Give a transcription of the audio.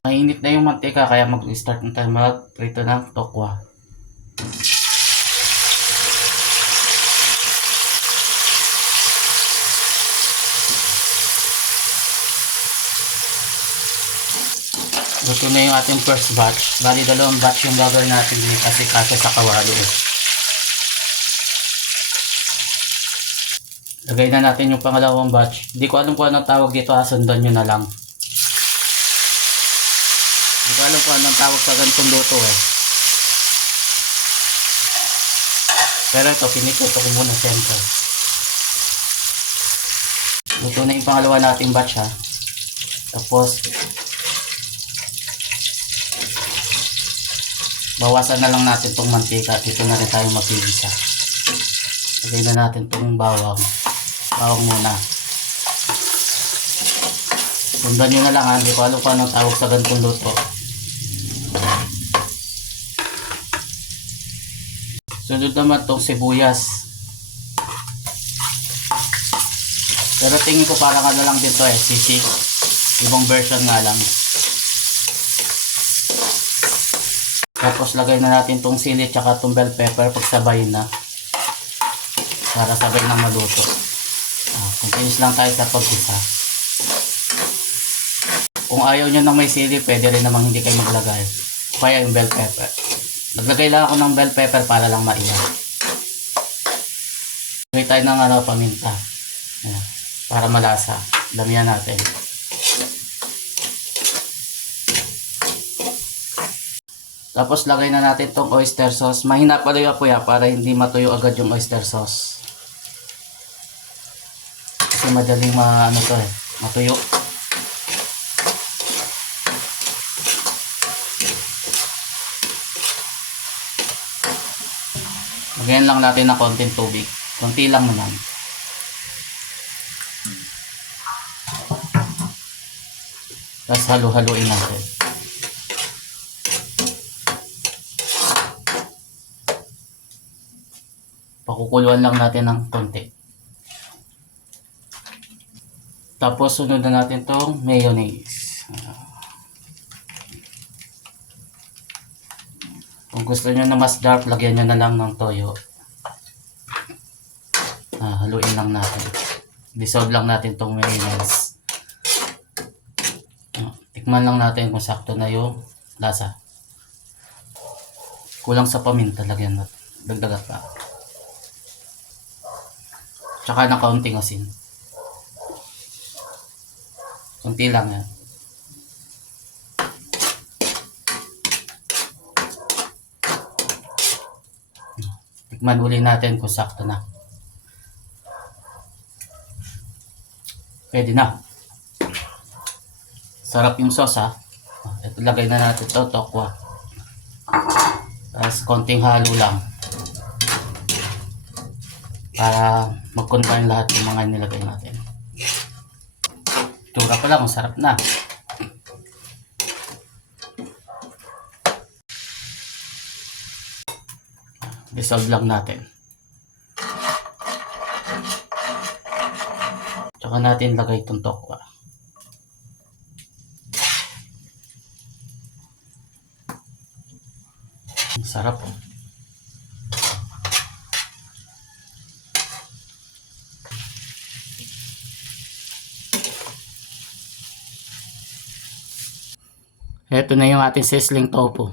Mainit na yung mantika kaya mag-start na tayo mag-prito ng tokwa. Luto na yung ating first batch. Bali dalawang batch yung gagawin natin din kasi sa kawali eh. Lagay na natin yung pangalawang batch. Hindi ko alam kung anong tawag dito ha. Sundan nyo na lang. Hindi ko alam kung anong tawag sa ganitong luto eh. Pero ito, pinituto ko muna siyempre. Luto na yung pangalawa nating batch ha. Tapos, bawasan na lang natin tong mantika. Dito na rin tayo magigisa. Lagay na natin tong bawang. Bawang muna. Sundan nyo na lang ha. Hindi ko alam kung anong tawag sa ganitong luto. Sunod naman tong sibuyas. Pero tingin ko parang ano lang dito eh. Sisig. Ibang version nga lang. Tapos lagay na natin tong sili tsaka tong bell pepper pagsabay na. Para sabay na maluto. Continuous lang tayo sa paggisa. Kung ayaw nyo ng may sili, pwede rin namang hindi kayo maglagay. Kaya yung bell pepper. Naglagay lang ako ng bell pepper para lang maiyak. Lagay tayo ng paminta. Ayan, para malasa. Damihan natin. Tapos lagay na natin tong oyster sauce. Mahina pa rin po ya para hindi matuyo agad yung oyster sauce. Kasi madaling matuyo. Lagyan lang natin ng konting tubig. Konti lang naman. Tapos halu-haluin natin. Pakukuluan lang natin ng konti. Tapos sunod na natin tong mayonnaise. Kung gusto nyo na mas dark, lagyan nyo na lang ng toyo. Haluin lang natin. Dissolve lang natin tong mayonnaise. Tikman lang natin kung sakto na yung lasa. Kulang sa paminta, lagyan natin. Dagdagan pa. Tsaka ng kaunting asin. Kunti lang yan. Tikman uli natin kung sakto na. Pwede na. Sarap yung sauce ha. Ito lagay na natin ito, tokwa. Tapos konting halo lang. Para mag-combine lahat ng mga nilagay natin. Tura pa lang, sarap na. Dissolve lang natin. Tsaka natin lagay itong tokwa. Sarap oh. Ito na yung ating sizzling tofu.